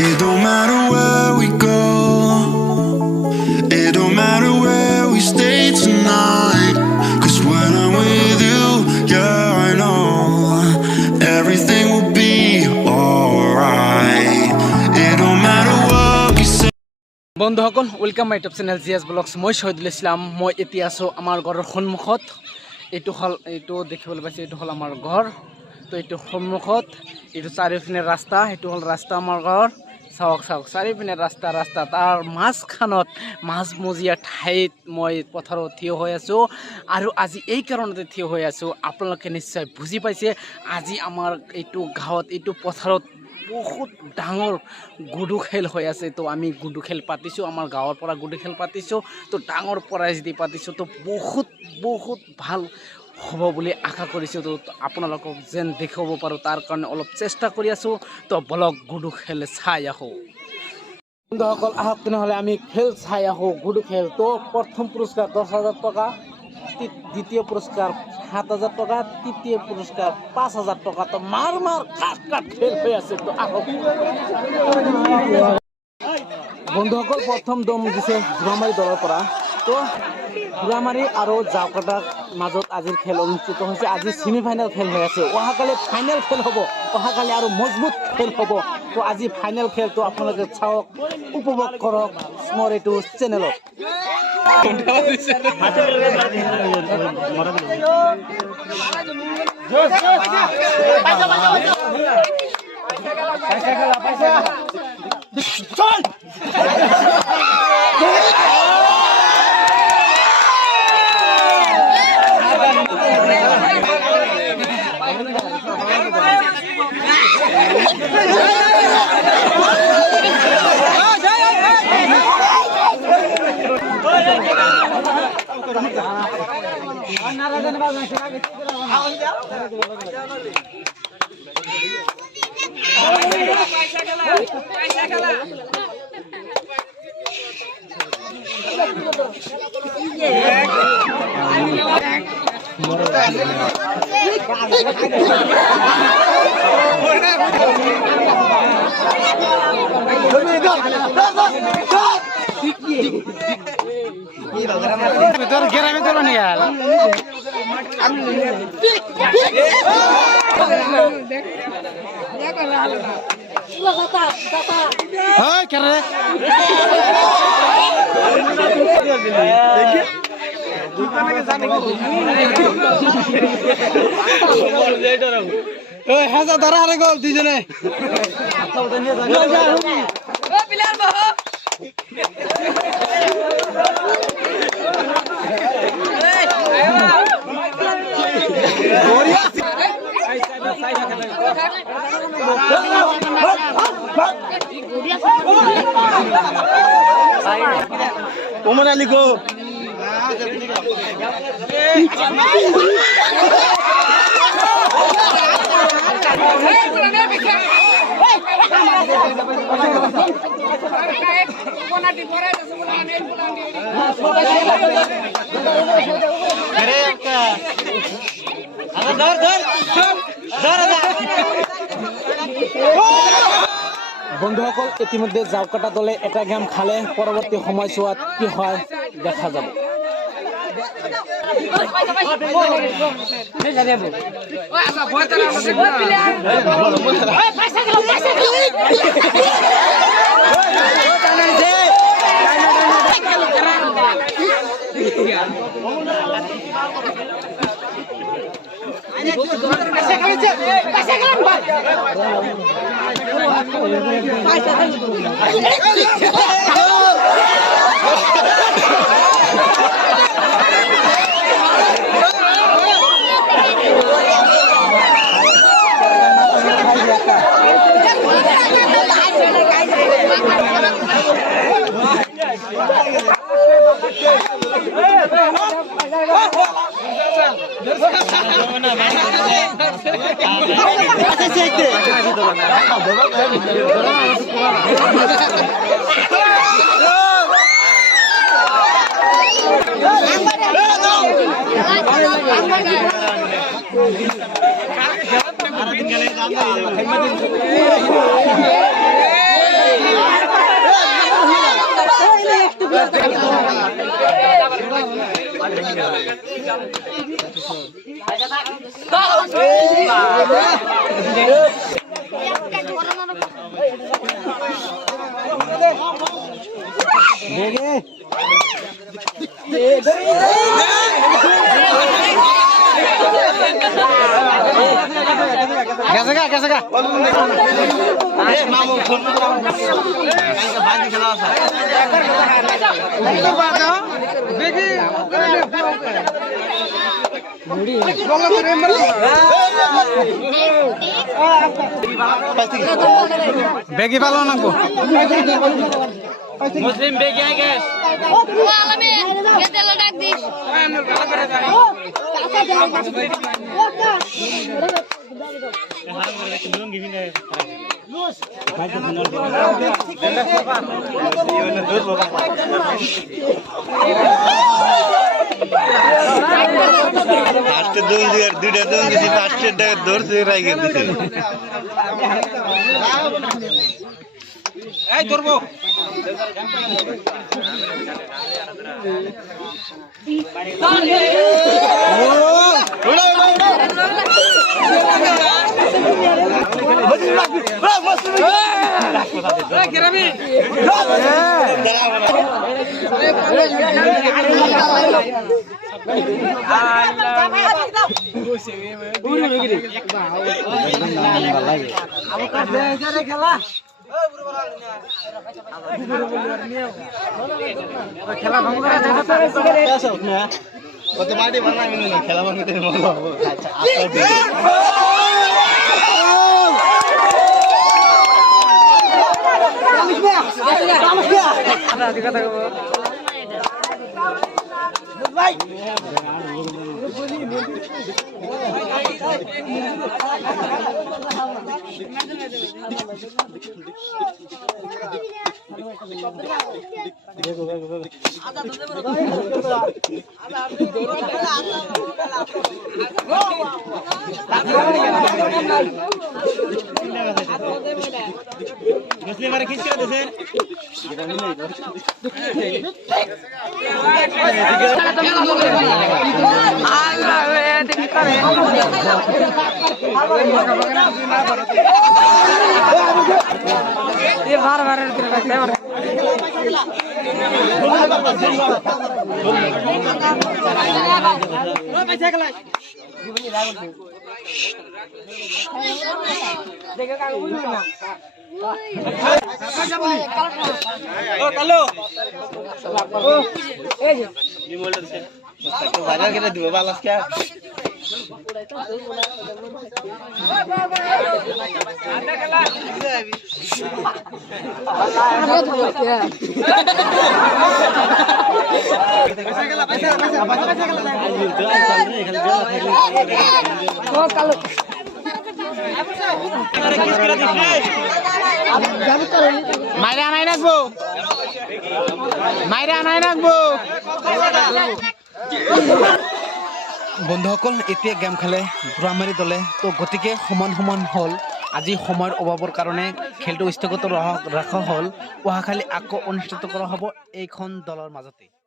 It don't matter where we go, it don't matter where we stay tonight. 'Cause when I'm with you, yeah, I know everything will be alright. It don't matter what we say. বন্ধুসকল welcome my YouTube channel GS blogs. মই শহীদুল ইছলাম। মই এতিয়া আছোঁ আমাৰ ঘৰৰ সন্মুখত। এইটো দেখিবলৈ পাইছে, এইটো হ'ল আমাৰ ঘৰ। তো এইটো সন্মুখত, এইটো চাৰিওপিনে ৰাস্তা, সেইটো হ'ল ৰাস্তা আমাৰ ঘৰ। চাওক চাৰিওপিনে ৰাস্তা তাৰ মাজখানত মাজমজিয়া ঠাইত মই পথাৰত থিয় হৈ আছোঁ। আৰু আজি এই কাৰণতে থিয় হৈ আছোঁ, আপোনালোকে নিশ্চয় বুজি পাইছে। আজি আমাৰ এইটো গাঁৱত, এইটো পথাৰত বহুত ডাঙৰ গুডু খেল হৈ আছে। তো আমি গুডু খেল পাতিছোঁ, আমাৰ গাঁৱৰ পৰা গুডু খেল পাতিছোঁ। তো ডাঙৰ প্ৰাইজ দি পাতিছোঁ। তো বহুত ভাল হ'ব বুলি আশা কৰিছোঁ। তো আপোনালোকক যেন দেখাব পাৰোঁ তাৰ কাৰণে অলপ চেষ্টা কৰি আছোঁ। তো বলক গুডু খেল চাই আহোঁ। বন্ধুসকল আহক তেনেহ'লে আমি খেল চাই আহোঁ, গুডু খেল। তো প্ৰথম পুৰস্কাৰ 10,000 টকা, দ্বিতীয় পুরস্কার 7,000 টাকা, তৃতীয় পুরস্কার 5,000 টাকা। তো মার কাট খেল হয়ে আছে। তো বন্ধুসকল প্রথম দম দিছে জোৰামাৰী দলৰ পৰা। তো জোৰামাৰী আৰু জাউকাটাৰ মাজত আজিৰ খেল অনুষ্ঠিত হৈছে। আজি ছেমিফাইনেল খেল হৈ আছে, অহাকালি ফাইনেল খেল হ'ব, অহাকালি আৰু মজবুত খেল হ'ব। তো আজি ফাইনেল খেল। তো আপোনালোকে চাওক, উপভোগ কৰক মোৰ এইটো চেনেলত। গ্রামে তো নিয়ে হাজার ধরা হারে গোল দুজনে। ওমর আলী গো বন্ধুসকল ইতিমধ্যে জাউকাটা দলে এটা গেম খালে, পরবর্তী সময়ছোৱাত কি হয় দেখা যাব। বেগি পালো না মুসলিম বেগি আই গেস আলামে গেদেলা ডাক দিস ফার্স্টে দৌড় দিয়ে দুইটা দৌড় দিয়েছি ফার্স্টের টাকা ধরছে রাইগে দিছে এই ধরবো খেলা ভাঙতে মুসলিম আরে খিচ করে দেন আল্লাহ রে দেখি করে ये बार बार মাইরা নাই রাখবো মাইরা নাই রাখবো বন্ধুসকল এতিয়া গেম খেলে ঘোঁৰামাৰি দলে তো গতিকে সমান সমান হ'ল আজি সময়ৰ অভাৱৰ কাৰণে খেলটো স্থগিত ৰখা হ'ল অহাকালি আকৌ অনুষ্ঠিত কৰা হ'ব এইখন দলৰ মাজতে।